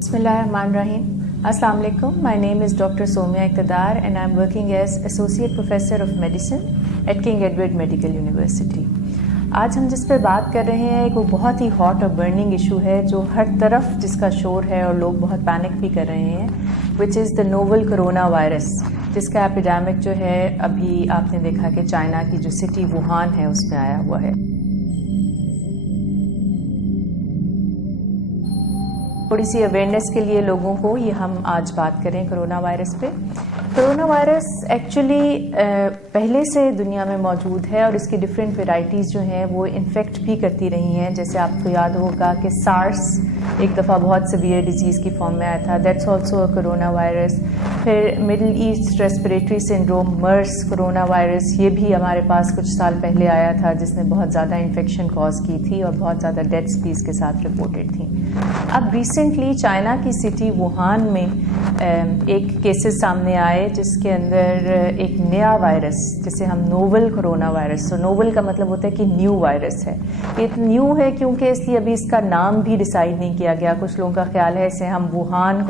Bismillahirrahmanirrahim. Assalamu alaikum. My name is Dr. Somya Iqtidar and I'm working as Associate Professor of Medicine at King Edward Medical University. آج ہم جس پہ بات کر رہے ہیں وہ بہت ہی ہاٹ اور برننگ ایشو ہے جو ہر طرف جس کا شور ہے اور لوگ بہت پینک بھی کر رہے ہیں which is the novel corona virus جس کا ایپیڈیمک جو ہے ابھی آپ نے دیکھا کہ چائنا کی جو سٹی ووہان ہے اس میں آیا ہوا ہے. تھوڑی سی اویئرنیس کے لیے لوگوں کو یہ ہم آج بات کریں کرونا وائرس پہ. کرونا وائرس ایکچولی پہلے سے دنیا میں موجود ہے اور اس کی ڈفرینٹ ویرائٹیز جو ہیں وہ انفیکٹ بھی کرتی رہی ہیں. جیسے آپ کو یاد ہوگا کہ سارس ایک دفعہ بہت سیویئر ڈیزیز کی فارم میں آیا تھا, that's also a corona virus. پھر middle east respiratory syndrome MERS corona virus یہ بھی ہمارے پاس کچھ سال پہلے آیا تھا جس نے بہت زیادہ انفیکشن کاز کی تھی اور بہت زیادہ ڈیتھس بھی اس کے ساتھ رپورٹڈ تھیں. اب ریسنٹلی چائنا کی سٹی ووہان میں ایک کیسز سامنے آئے جس کے اندر ایک نیا وائرس جسے ہم نوول کرونا وائرس, نوول کا مطلب ہوتا ہے کہ نیو وائرس ہے. یہ نیو ہے کیونکہ اس لیے ابھی اس کا نام بھی ڈیسائیڈ نہیں کیا گیا. کچھ لوگوں کا خیال ہے اسے ہم ووہان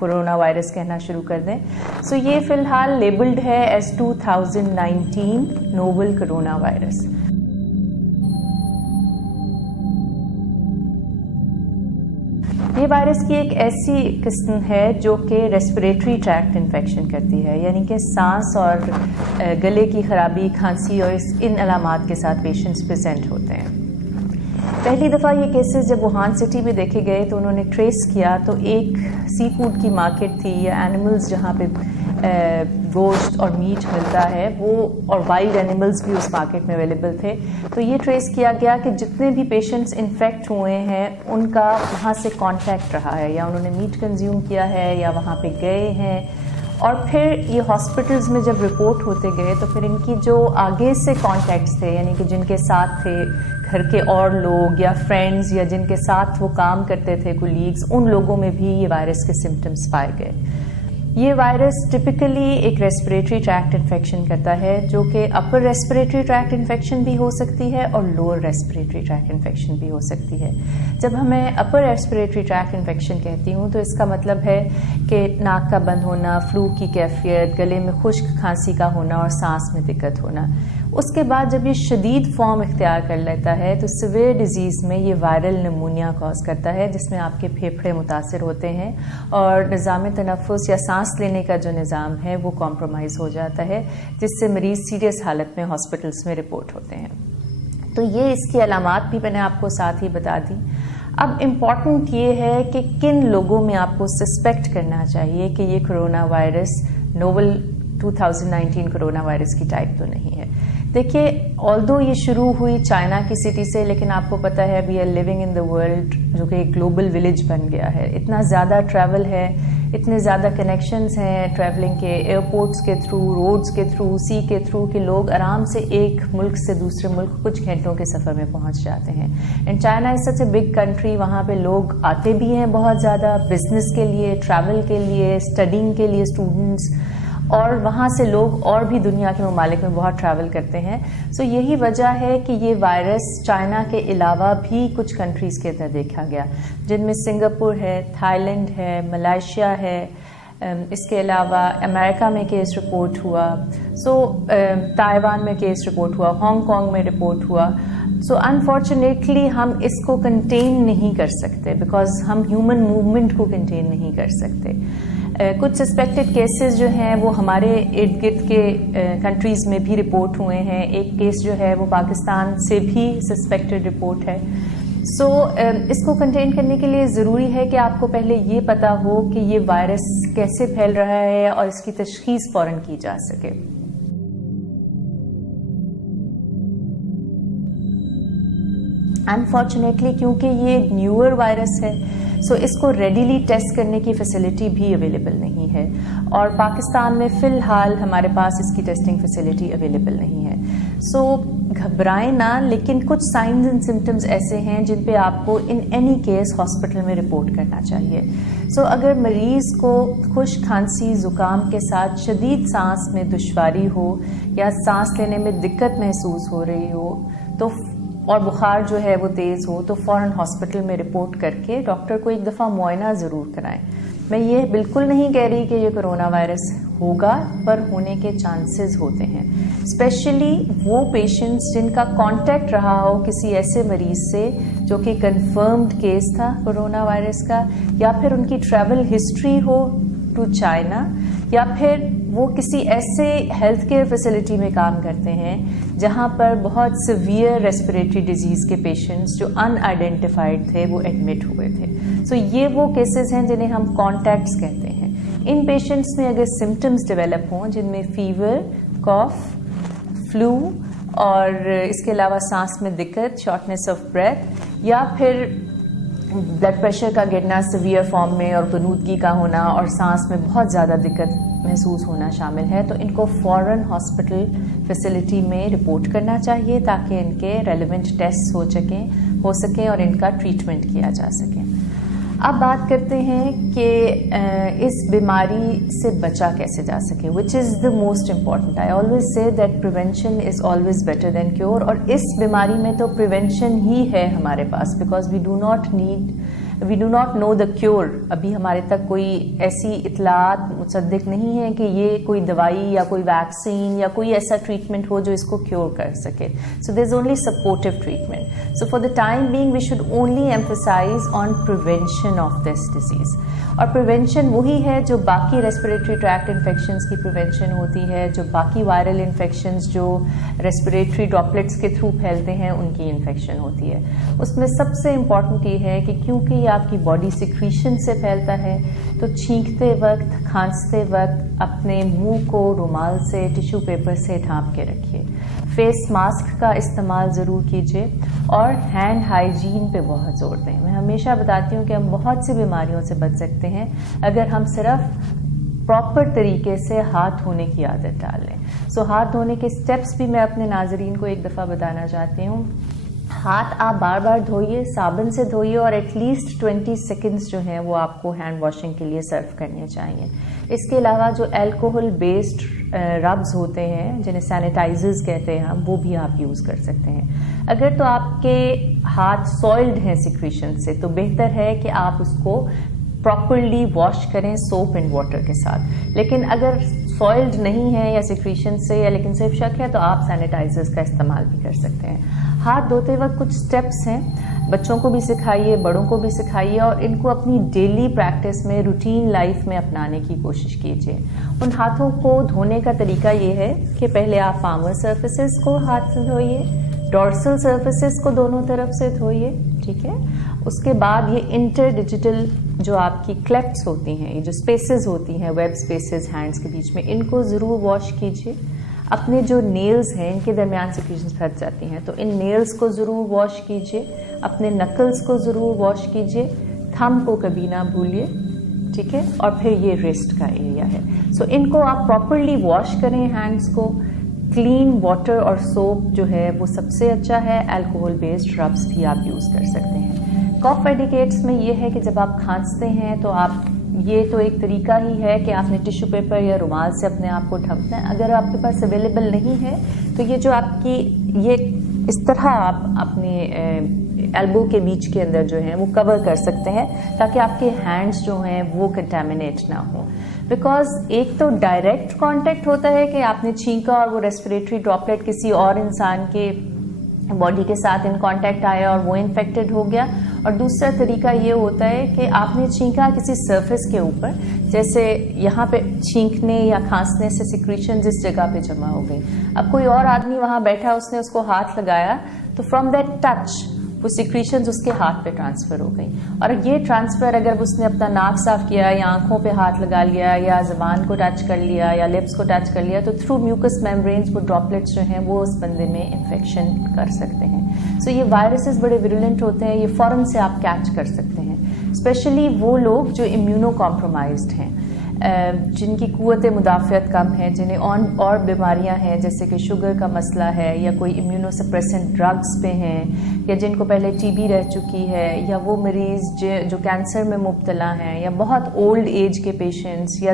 کرونا وائرس کہنا شروع کر دیں. سو یہ فی الحال لیبلڈ ہے ایز 2019 نوول کرونا وائرس. یہ وائرس کی ایک ایسی قسم ہے جو کہ ریسپریٹری ٹریکٹ انفیکشن کرتی ہے, یعنی کہ سانس اور گلے کی خرابی, کھانسی اور ان علامات کے ساتھ پیشنٹس پریزنٹ ہوتے ہیں. پہلی دفعہ یہ کیسز جب ووہان سٹی میں دیکھے گئے تو انہوں نے ٹریس کیا تو ایک سی فوڈ کی مارکیٹ تھی یا اینیملز جہاں پہ گوشت اور میٹ ملتا ہے وہ, اور وائلڈ اینیملز بھی اس مارکیٹ میں اویلیبل تھے. تو یہ ٹریس کیا گیا کہ جتنے بھی پیشنٹس انفیکٹ ہوئے ہیں ان کا وہاں سے کانٹیکٹ رہا ہے, یا انہوں نے میٹ کنزیوم کیا ہے یا وہاں پہ گئے ہیں. اور پھر یہ ہاسپٹلز میں جب رپورٹ ہوتے گئے تو پھر ان کی جو آگے سے کانٹیکٹس تھے, یعنی کہ جن کے ساتھ تھے گھر کے اور لوگ یا فرینڈز یا جن کے ساتھ وہ کام کرتے تھے کولیگز, ان لوگوں میں بھی یہ وائرس کے سمٹمز پائے گئے. یہ وائرس ٹپکلی ایک ریسپریٹری ٹریکٹ انفیکشن کرتا ہے جو کہ اپر ریسپریٹری ٹریکٹ انفیکشن بھی ہو سکتی ہے اور لوور ریسپریٹری ٹریکٹ انفیکشن بھی ہو سکتی ہے. جب ہمیں اپر ریسپریٹری ٹریکٹ انفیکشن کہتی ہوں تو اس کا مطلب ہے کہ ناک کا بند ہونا, فلو کی کیفیت, گلے میں خشک کھانسی کا ہونا اور سانس میں دقت ہونا. اس کے بعد جب یہ شدید فارم اختیار کر لیتا ہے تو سیویئر ڈیزیز میں یہ وائرل نمونیا کاز کرتا ہے جس میں آپ کے پھیپھڑے متاثر ہوتے ہیں اور نظام تنفس یا سانس لینے کا جو نظام ہے وہ کمپرومائز ہو جاتا ہے, جس سے مریض سیریس حالت میں ہاسپٹلس میں رپورٹ ہوتے ہیں. تو یہ اس کی علامات بھی میں نے آپ کو ساتھ ہی بتا دی. اب امپورٹنٹ یہ ہے کہ کن لوگوں میں آپ کو سسپیکٹ کرنا چاہیے کہ یہ corona virus novel 2019 corona virus کی ٹائپ تو نہیں ہے. دیکھیے, آلدو یہ شروع ہوئی چائنا کی سٹی سے, لیکن آپ کو پتہ ہے we are living in the world جو کہ ایک گلوبل ولیج بن گیا ہے. اتنا زیادہ ٹریول ہے, اتنے زیادہ کنیکشنز ہیں ٹریولنگ کے, ایئرپورٹس کے تھرو, روڈز کے تھرو, سی کے تھرو, کہ لوگ آرام سے ایک ملک سے دوسرے ملک کچھ گھنٹوں کے سفر میں پہنچ جاتے ہیں. And China is such a big country, وہاں پہ لوگ آتے بھی ہیں بہت زیادہ بزنس کے لیے, ٹریول کے لیے, اسٹڈنگ کے لیے اسٹوڈنٹس, اور وہاں سے لوگ اور بھی دنیا کے ممالک میں بہت ٹریول کرتے ہیں. سو یہی وجہ ہے کہ یہ وائرس چائنا کے علاوہ بھی کچھ کنٹریز کے اندر دیکھا گیا, جن میں سنگاپور ہے, تھائی لینڈ ہے, ملائیشیا ہے, اس کے علاوہ امریکہ میں کیس رپورٹ ہوا, تائیوان میں کیس رپورٹ ہوا, ہانگ کانگ میں رپورٹ ہوا. سو انفارچونیٹلی ہم اس کو کنٹین نہیں کر سکتے بیکاز ہم ہیومن موومنٹ کو کنٹین نہیں کر سکتے. کچھ سسپیکٹڈ کیسز جو ہیں وہ ہمارے ارد گرد کے کنٹریز میں بھی رپورٹ ہوئے ہیں. ایک کیس جو ہے وہ پاکستان سے بھی سسپیکٹڈ رپورٹ ہے. سو اس کو کنٹین کرنے کے لیے ضروری ہے کہ آپ کو پہلے یہ پتا ہو کہ یہ وائرس کیسے پھیل رہا ہے اور اس کی تشخیص فوراً کی جا سکے. انفارچونیٹلی کیونکہ یہ نیور وائرس ہے سو اس کو ریڈیلی ٹیسٹ کرنے کی فیسلٹی بھی اویلیبل نہیں ہے, اور پاکستان میں فی الحال ہمارے پاس اس کی ٹیسٹنگ فیسلٹی اویلیبل نہیں ہے. سو گھبرائیں نہ, لیکن کچھ سائنز اینڈ سمٹمز ایسے ہیں جن پہ آپ کو ان اینی کیس ہاسپٹل میں رپورٹ کرنا چاہیے. سو اگر مریض کو خشک کھانسی زکام کے ساتھ شدید سانس میں دشواری ہو یا سانس لینے میں دقت محسوس ہو رہی ہو تو اور بخار جو ہے وہ تیز ہو تو فوراً ہاسپٹل میں رپورٹ کر کے ڈاکٹر کو ایک دفعہ معائنہ ضرور کرائیں. میں یہ بالکل نہیں کہہ رہی کہ یہ کرونا وائرس ہوگا، پر ہونے کے چانسز ہوتے ہیں، اسپیشلی وہ پیشنٹس جن کا کانٹیکٹ رہا ہو کسی ایسے مریض سے جو کہ کنفرمڈ کیس تھا کرونا وائرس کا، یا پھر ان کی ٹریول ہسٹری ہو ٹو چائنا، یا پھر وہ کسی ایسے ہیلتھ کیئر فیسلٹی میں کام کرتے ہیں جہاں پر بہت سیویئر ریسپریٹری ڈیزیز کے پیشنٹس جو ان آئیڈینٹیفائڈ تھے وہ ایڈمٹ ہوئے تھے. سو یہ وہ کیسز ہیں جنہیں ہم کانٹیکٹس کہتے ہیں. ان پیشنٹس میں اگر سمٹمز ڈیولپ ہوں جن میں فیور، کاف، فلو اور اس کے علاوہ سانس میں دقت، شارٹنیس آف بریتھ، یا پھر بلڈ پریشر کا گرنا سیویئر فارم میں اور غنودگی کا ہونا اور سانس میں بہت زیادہ دقت محسوس ہونا شامل ہے، تو ان کو فوراً ہاسپٹل فیسلٹی میں رپورٹ کرنا چاہیے تاکہ ان کے ریلیونٹ ٹیسٹ ہو سکیں اور ان کا ٹریٹمنٹ کیا جا سکے. اب بات کرتے ہیں کہ اس بیماری سے بچا کیسے جا سکے، which is the most important. I always say that prevention is always better than cure, اور اس بیماری میں تو پریونشن ہی ہے ہمارے پاس، because we do not know the cure. ابھی ہمارے تک کوئی ایسی اطلاعات مصدق نہیں ہے کہ یہ کوئی دوائی یا کوئی ویکسین یا کوئی ایسا ٹریٹمنٹ ہو جو اس کو کیور کر سکے. So there is only supportive treatment. So for the time being we should only emphasize on prevention of this disease. اور پریونشن وہی ہے جو باقی ریسپریٹری ٹریکٹ انفیکشنز کی پریونشن ہوتی ہے، جو باقی وائرل انفیکشنز جو ریسپریٹری ڈراپلیٹس کے تھرو پھیلتے ہیں ان کی انفیکشن ہوتی ہے. اس میں سب سے امپورٹنٹ یہ ہے کہ کیونکہ یہ آپ کی باڈی سیکریشن سے پھیلتا ہے تو چھینکتے وقت، کھانستے وقت اپنے منہ کو رومال سے، ٹیشو پیپر سے ڈھانپ کے رکھیے. فیس ماسک کا استعمال ضرور کیجیے اور ہینڈ ہائیجین پہ بہت زور دیں. میں ہمیشہ بتاتی ہوں کہ ہم بہت سی بیماریوں سے بچ سکتے ہیں اگر ہم صرف پراپر طریقے سے ہاتھ دھونے کی عادت ڈال لیں. سو ہاتھ دھونے کے اسٹیپس بھی میں اپنے ناظرین کو ایک دفعہ بتانا چاہتی ہوں. ہاتھ آپ بار بار دھوئیے، صابن سے دھوئیے، اور ایٹ لیسٹ 20 سیکنڈس جو ہیں وہ آپ کو ہینڈ واشنگ کے لیے سرو کرنے چاہیے. اس کے علاوہ جو الکوہل بیسڈ ربز ہوتے ہیں جنہیں سینیٹائزرز کہتے ہیں ہم، وہ بھی آپ یوز کر سکتے ہیں. اگر تو آپ کے ہاتھ سوئلڈ ہیں سیکریشن سے تو بہتر ہے کہ آپ اس کو پراپرلی واش کریں سوپ اینڈ واٹر کے ساتھ. لیکن اگر سوئلڈ نہیں ہے یا سیکریشن سے یا لیکن صرف شک ہے تو آپ سینیٹائزرز کا استعمال بھی کر سکتے ہیں. ہاتھ دھوتے وقت کچھ سٹیپس ہیں، بچوں کو بھی سکھائیے، بڑوں کو بھی سکھائیے، اور ان کو اپنی ڈیلی پریکٹس میں، روٹین لائف میں اپنانے کی کوشش کیجیے. ان ہاتھوں کو دھونے کا طریقہ یہ ہے کہ پہلے آپ پامر سرفیسز کو ہاتھ سے دھوئیے، ڈورسل سرفیسز کو دونوں طرف سے دھوئیے، ٹھیک ہے. اس کے بعد یہ انٹر ڈیجیٹل جو آپ کی کلیپس ہوتی ہیں، یہ جو اسپیسز ہوتی ہیں، ویب اسپیسز ہینڈس کے بیچ میں، ان کو ضرور واش کیجیے. اپنے جو نیلز ہیں ان کے درمیان سیکریشنز پھنس جاتی ہیں تو ان نیلز کو ضرور واش کیجیے. اپنے نکلز کو ضرور واش کیجیے. تھم کو کبھی نہ بھولیے، ٹھیک ہے. اور پھر یہ ریسٹ کا ایریا ہے. سو ان کو آپ پراپرلی واش کریں ہینڈس کو. کلین واٹر اور سوپ جو ہے وہ سب سے اچھا ہے. الکوہل بیسڈ ربس بھی آپ یوز کر سکتے ہیں. کاف ایڈیکیٹس میں یہ ہے کہ جب آپ کھانستے ہیں تو آپ، یہ تو ایک طریقہ ہی ہے کہ آپ نے ٹیشو پیپر یا رومال سے اپنے آپ کو ڈھکنا ہے. اگر آپ کے پاس اویلیبل نہیں ہے تو یہ جو آپ کی یہ اس طرح آپ اپنے ایلبو کے بیچ کے اندر جو ہیں وہ کور کر سکتے ہیں تاکہ آپ کے ہینڈس جو ہیں وہ کنٹامنیٹ نہ ہوں. بیکاز ایک تو ڈائریکٹ کانٹیکٹ ہوتا ہے کہ آپ نے چھینکا اور وہ ریسپریٹری ڈراپلیٹ کسی اور انسان کے باڈی کے ساتھ ان کانٹیکٹ آیا اور وہ انفیکٹڈ ہو گیا. اور دوسرا طریقہ یہ ہوتا ہے کہ آپ نے چھینکا کسی سرفیس کے اوپر، جیسے یہاں پہ چھینکنے یا کھانسنے سے سیکریشن جس جگہ پہ جمع ہو گئی، اب کوئی اور آدمی وہاں بیٹھا، اس نے اس کو ہاتھ لگایا تو فرام دیٹ ٹچ وہ سیکریشنز اس کے ہاتھ پہ ٹرانسفر ہو گئی. اور یہ ٹرانسفر اگر اس نے اپنا ناک صاف کیا یا آنکھوں پہ ہاتھ لگا لیا یا زبان کو ٹچ کر لیا یا لپس کو ٹچ کر لیا تو تھرو میوکس میمبرینز وہ ڈراپلیٹس جو ہیں وہ اس بندے میں انفیکشن کر سکتے ہیں. سو یہ وائرسز بڑے ویرولنٹ ہوتے ہیں، یہ فوراً سے آپ کیچ کر سکتے ہیں. اسپیشلی وہ لوگ جو امیونو کمپرومائزڈ ہیں، جن کی قوت مدافعت کم ہے، جنہیں اور بیماریاں ہیں جیسے کہ شوگر کا مسئلہ ہے یا کوئی امیونو سپریسنٹ ڈرگس پہ ہیں یا جن کو پہلے ٹی بی رہ چکی ہے یا وہ مریض جو کینسر میں مبتلا ہیں یا بہت اولڈ ایج کے پیشنٹس یا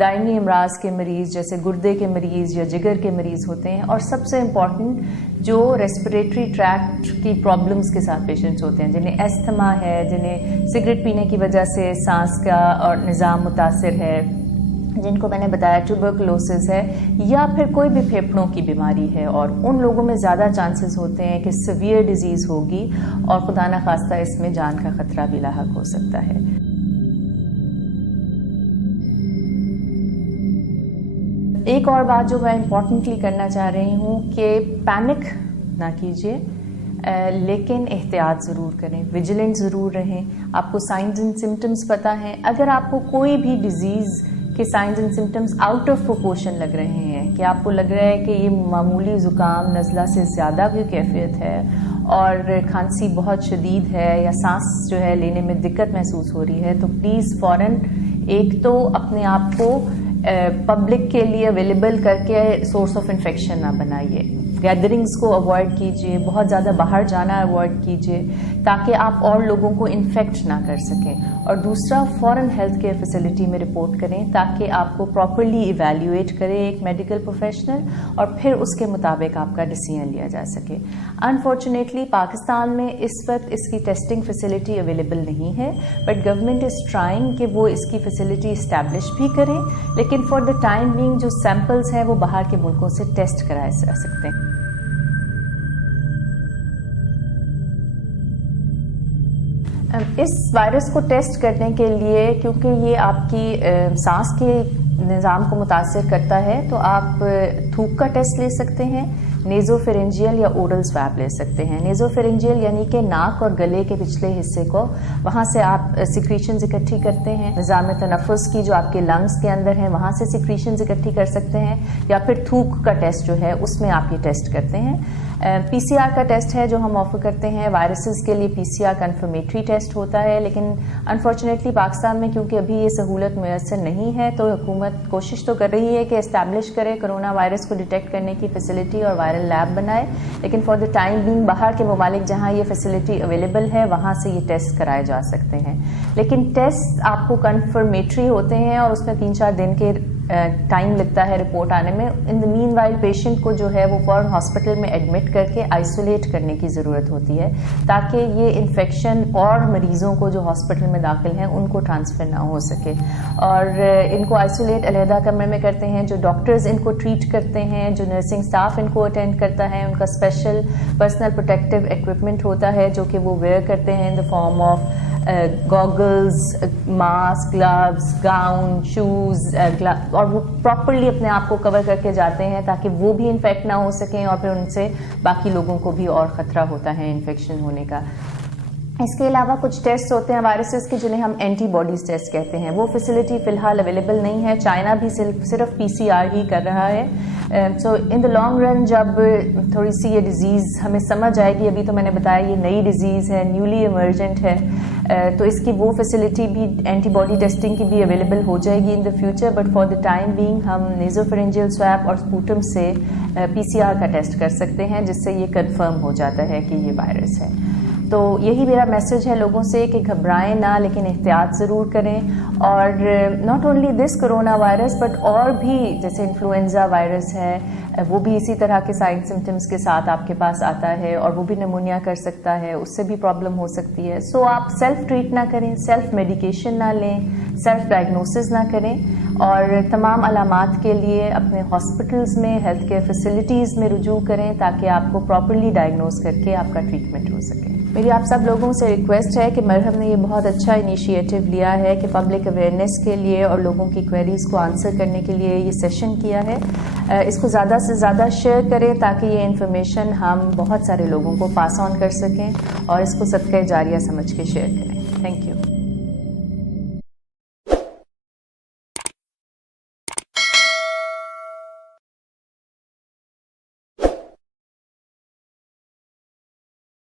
دائمی امراض کے مریض جیسے گردے کے مریض یا جگر کے مریض ہوتے ہیں. اور سب سے امپورٹنٹ جو ریسپریٹری ٹریکٹ کی پرابلمس کے ساتھ پیشنٹس ہوتے ہیں، جنہیں استھما ہے، جنہیں سگریٹ پینے کی وجہ سے سانس کا اور نظام متاثر ہے، جن کو میں نے بتایا ٹیوبرکلوسس ہے، یا پھر کوئی بھی پھیپھڑوں کی بیماری ہے، اور ان لوگوں میں زیادہ چانسز ہوتے ہیں کہ سیویئر ڈیزیز ہوگی اور خدا نخواستہ اس میں جان کا خطرہ بھی لاحق ہو سکتا ہے۔ ایک اور بات جو میں امپورٹنٹلی کرنا چاہ رہی ہوں کہ پینک نہ کیجیے، لیکن احتیاط ضرور کریں، ویجیلنٹ ضرور رہیں۔ آپ کو سائنز اینڈ سمٹمز پتہ ہیں، اگر آپ کو کوئی بھی ڈیزیز کے signs and symptoms out of proportion لگ رہے ہیں، کہ آپ کو لگ رہا ہے کہ یہ معمولی زکام نزلہ سے زیادہ کوئی کیفیت ہے اور کھانسی بہت شدید ہے یا سانس جو ہے لینے میں دقت محسوس ہو رہی ہے، تو پلیز فوراً ایک تو اپنے آپ کو پبلک کے لیے اویلیبل کر کے سورس آف انفیکشن نہ بنائیے، گیدرنگز کو اوائڈ کیجیے، بہت زیادہ باہر جانا اوائڈ کیجیے تاکہ آپ اور لوگوں کو انفیکٹ نہ کر سکیں، اور دوسرا فوراً ہیلتھ کیئر فیسلٹی میں رپورٹ کریں تاکہ آپ کو پراپرلی ایویلیویٹ کرے ایک میڈیکل پروفیشنل، اور پھر اس کے مطابق آپ کا ڈیسیژن لیا جا سکے۔ انفارچونیٹلی پاکستان میں اس وقت اس کی ٹیسٹنگ فیسلٹی اویلیبل نہیں ہے، بٹ گورنمنٹ از ٹرائنگ کہ وہ اس کی فیسلٹی اسٹیبلش بھی کریں، لیکن فار دا ٹائم بینگ جو سیمپلز ہیں وہ باہر کے ملکوں سے ٹیسٹ کرائے جا سکتے ہیں۔ اس وائرس کو ٹیسٹ کرنے کے لیے، کیونکہ یہ آپ کی سانس کے نظام کو متاثر کرتا ہے، تو آپ تھوک کا ٹیسٹ لے سکتے ہیں، نیزو فیرنجیل یا اورل سویب لے سکتے ہیں۔ نیزو فیرنجیل یعنی کہ ناک اور گلے کے پچھلے حصے کو، وہاں سے آپ سیکریشنز اکٹھی کرتے ہیں، نظام تنفس کی جو آپ کے لنگز کے اندر ہیں وہاں سے سیکریشنز اکٹھی کر سکتے ہیں، یا پھر تھوک کا ٹیسٹ جو ہے اس میں آپ یہ ٹیسٹ کرتے ہیں۔ پی سی آر کا ٹیسٹ ہے جو ہم آفر کرتے ہیں، وائرسز کے لیے پی سی آر کنفرمیٹری ٹیسٹ ہوتا ہے، لیکن انفارچونیٹلی پاکستان میں کیونکہ ابھی یہ سہولت میسر نہیں ہے، تو حکومت کوشش تو کر رہی ہے کہ اسٹیبلش کرے کرونا وائرس کو ڈیٹیکٹ کرنے کی فیسلٹی اور وائرل لیب بنائے، لیکن فار دا ٹائم بینگ باہر کے ممالک جہاں یہ فیسلٹی اویلیبل ہے وہاں سے یہ ٹیسٹ کرائے جا سکتے ہیں، لیکن ٹیسٹ آپ کو کنفرمیٹری ہوتے ہیں اور اس میں 3-4 دن کے ٹائم لگتا ہے رپورٹ آنے میں۔ ان دا مین وائل پیشنٹ کو جو ہے وہ فوراً ہاسپٹل میں ایڈمٹ کر کے آئسولیٹ کرنے کی ضرورت ہوتی ہے تاکہ یہ انفیکشن اور مریضوں کو جو ہاسپٹل میں داخل ہیں ان کو ٹرانسفر نہ ہو سکے، اور ان کو آئسولیٹ علیحدہ کمرے میں کرتے ہیں، جو ڈاکٹرز ان کو ٹریٹ کرتے ہیں، جو نرسنگ سٹاف ان کو اٹینڈ کرتا ہے، ان کا اسپیشل پرسنل پروٹیکٹیو ایکوپمنٹ ہوتا ہے جو کہ وہ ویئر کرتے ہیں in the form of goggles, mask, gloves, gown, shoes, اور وہ پراپرلی اپنے آپ کو کور کر کے جاتے ہیں تاکہ وہ بھی انفیکٹ نہ ہو سکیں، اور پھر ان سے باقی لوگوں کو بھی اور خطرہ ہوتا ہے انفیکشن ہونے کا۔ اس کے علاوہ کچھ ٹیسٹ ہوتے ہیں وائرسز کے جنہیں ہم اینٹی باڈیز ٹیسٹ کہتے ہیں، وہ فیسلٹی فی الحال اویلیبل نہیں ہے، چائنا بھی صرف پی سی آر ہی کر رہا ہے۔ سو ان دا لانگ رن جب تھوڑی سی یہ ڈیزیز ہمیں سمجھ آئے گی، ابھی تو میں نے بتایا یہ نئی ڈیزیز ہے، نیولی ایمرجنٹ ہے، تو اس کی وہ فیسلٹی بھی اینٹی باڈی ٹیسٹنگ کی بھی اویلیبل ہو جائے گی in the future, but for the time being ہم نیزو فیرنجیل سویب اور سپوٹم سے پی سی آر کا ٹیسٹ کر سکتے ہیں جس سے یہ کنفرم ہو جاتا ہے کہ یہ وائرس ہے۔ تو یہی میرا میسج ہے لوگوں سے کہ گھبرائیں نہ، لیکن احتیاط ضرور کریں، اور not only this corona virus but اور بھی جیسے انفلوئنزا وائرس ہے وہ بھی اسی طرح کے سائن سمٹمز کے ساتھ آپ کے پاس آتا ہے اور وہ بھی نمونیا کر سکتا ہے، اس سے بھی پرابلم ہو سکتی ہے۔ سو آپ سیلف ٹریٹ نہ کریں، سیلف میڈیکیشن نہ لیں، سیلف ڈائگنوسس نہ کریں، اور تمام علامات کے لیے اپنے ہاسپٹلز میں، ہیلتھ کیئر فیسلٹیز میں رجوع کریں تاکہ آپ کو پراپرلی ڈائگنوز کر کے آپ کا ٹریٹمنٹ ہو سکے۔ میری آپ سب لوگوں سے ریکویسٹ ہے کہ مرہم نے یہ بہت اچھا انیشیٹو لیا ہے کہ پبلک اویئرنیس کے لیے اور لوگوں کی کوئریز کو آنسر کرنے کے لیے یہ سیشن کیا ہے، اس کو زیادہ سے زیادہ شیئر کریں تاکہ یہ انفارمیشن ہم بہت سارے لوگوں کو پاس آن کر سکیں اور اس کو صدقہ جاریہ سمجھ کے شیئر کریں۔ Thank you.